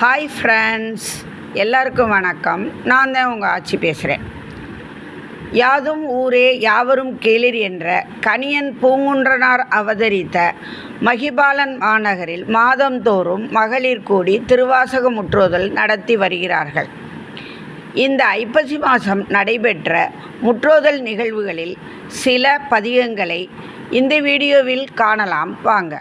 Hi friends எல்லாருக்கும் வணக்கம். நான் தான் உங்கள் ஆட்சி பேசுகிறேன் யாதும் ஊரே யாவரும் கேளிர் என்ற கனியன் பூங்குன்றனார் அவதரித்த மகிபாலன் மாநகரில் மாதந்தோறும் மகளிர் கூடி திருவாசக முற்றுதல் நடத்தி வருகிறார்கள். இந்த ஐப்பசி மாதம் நடைபெற்ற முற்றோதல் நிகழ்வுகளில் சில பதிகங்களை இந்த வீடியோவில் காணலாம். வாங்க.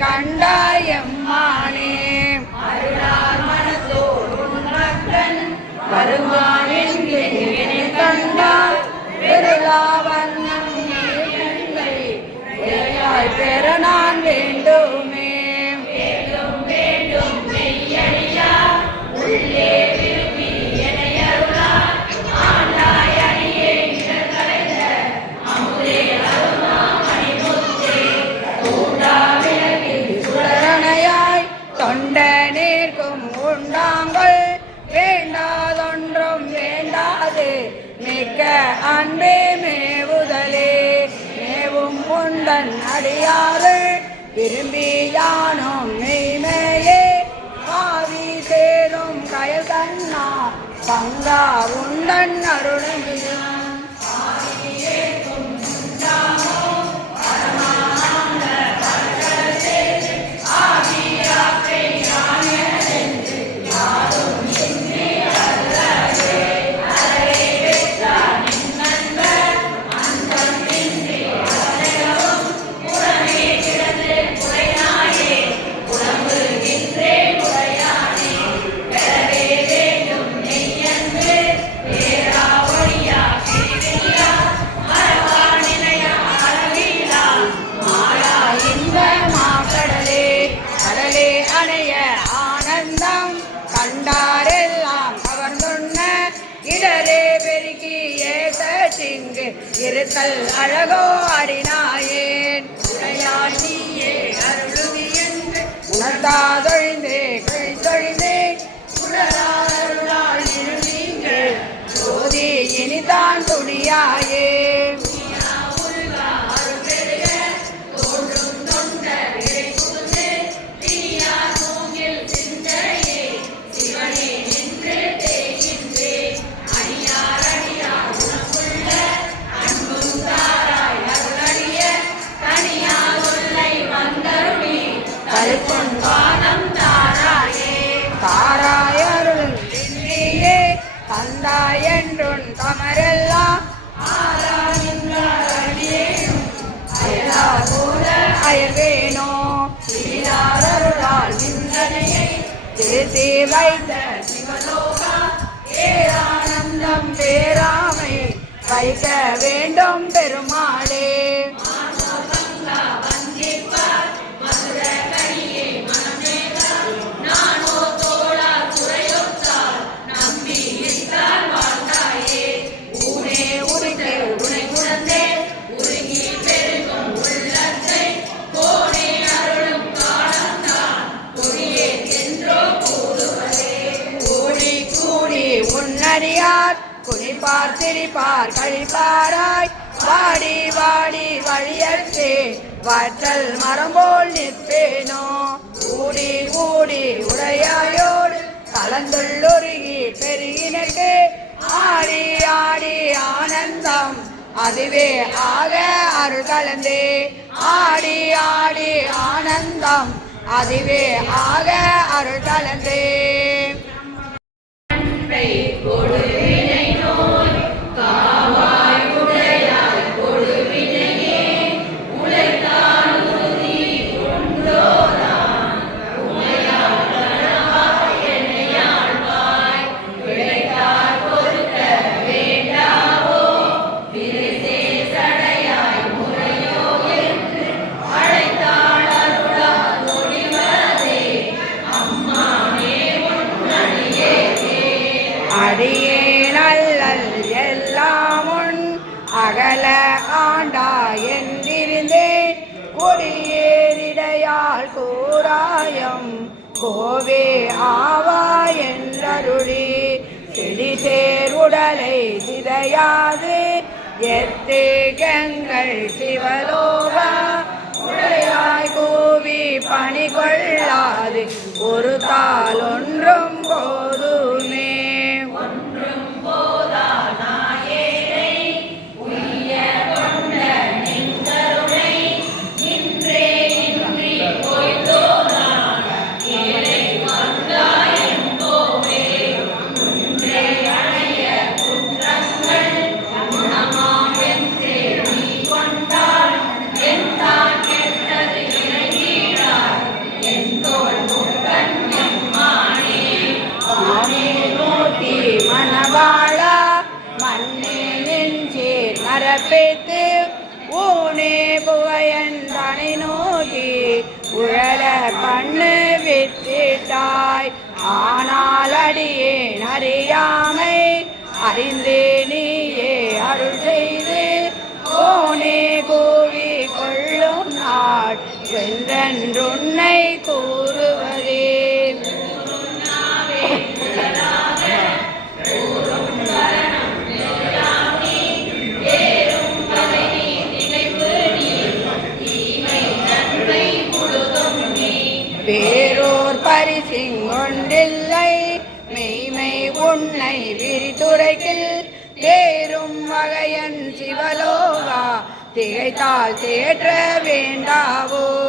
கண்டாயம்மானே அருளார் மனத்தோடும் வருமானின் கண்டால் பெருளாவண்ணம் பெற நான் வேண்டும் விரும்பியானும் மெய்மையே. பாவி சேரும் கயல் கண்ணா பங்கா உண்டன் அருளும் கல் அழகோ அடினாயேன் உடையாய் வைத்த சிவலோகா பேரானந்தம் பேராமை வைக்க வேண்டும் பெருமாளே. வற்றல் மரம்போல் நிற்பேனோ? கூடி கூடி உடையாயோடு கலந்துள்ளொருகி பெருகினக்கு ஆடி ஆடி ஆனந்தம் அதுவே ஆக அருள் கலந்தே. ஆடி ஆடி ஆனந்தம் அதுவே ஆக அருள் கலந்தே. அகல ஆண்டா என்றிருந்தேன் கொடியேறிடையால் கூறாயம் கோவே ஆவா என்றருளி செடி சேர் உடலை சிதையாது எத்தேகங்கள் சிவலோகா உடையாய் கூவி பணி கொள்ளாது ஒரு தாள் ஒன்றும் போதுமே உழப்பேத்து ஊனே புவையன் தனை நோக்கி உழல பண்ணு வித்திட்டாய் ஆனால் அடியேன் அறியாமை அறிந்தே நீயே அருள் செய்து கோனே கூவி கொள்ளும் நாள் வென்றென்றுன்னை கூறி திகைத்தால் தேற்ற வேண்டாவோ?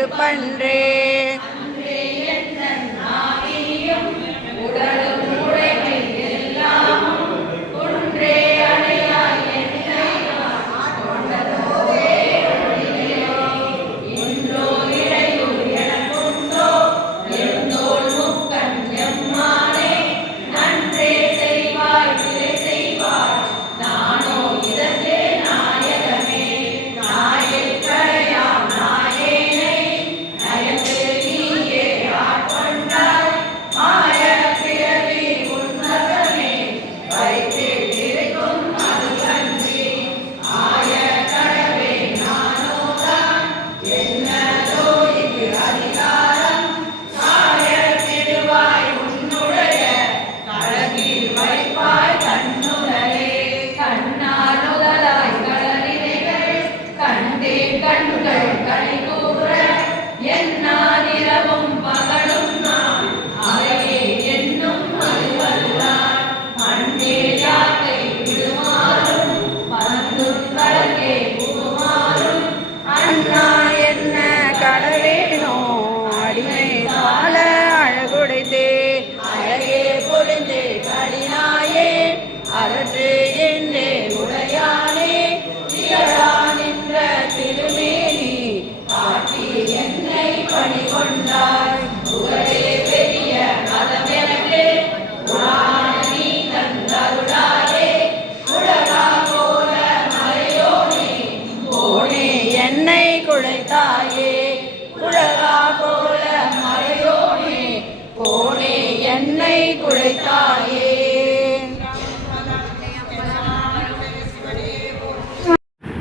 உந்தன்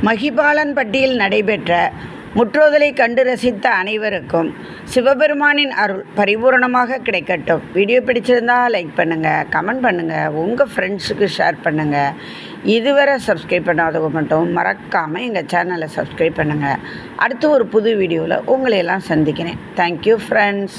மகிபாலன்பட்டியில் நடைபெற்ற முற்றோதலை கண்டு ரசித்த அனைவருக்கும் சிவபெருமானின் அருள் பரிபூரணமாக கிடைக்கட்டும். வீடியோ பிடிச்சிருந்தா லைக் பண்ணுங்கள் கமெண்ட் பண்ணுங்கள் உங்கள் ஃப்ரெண்ட்ஸுக்கு ஷேர் பண்ணுங்கள் இதுவரை சப்ஸ்கிரைப் பண்ணாதவங்க மட்டும் மறக்காமல் எங்கள் சேனலை சப்ஸ்கிரைப் பண்ணுங்கள் அடுத்து ஒரு புது வீடியோவில் உங்களையெல்லாம் சந்திக்கிறேன். Thank you friends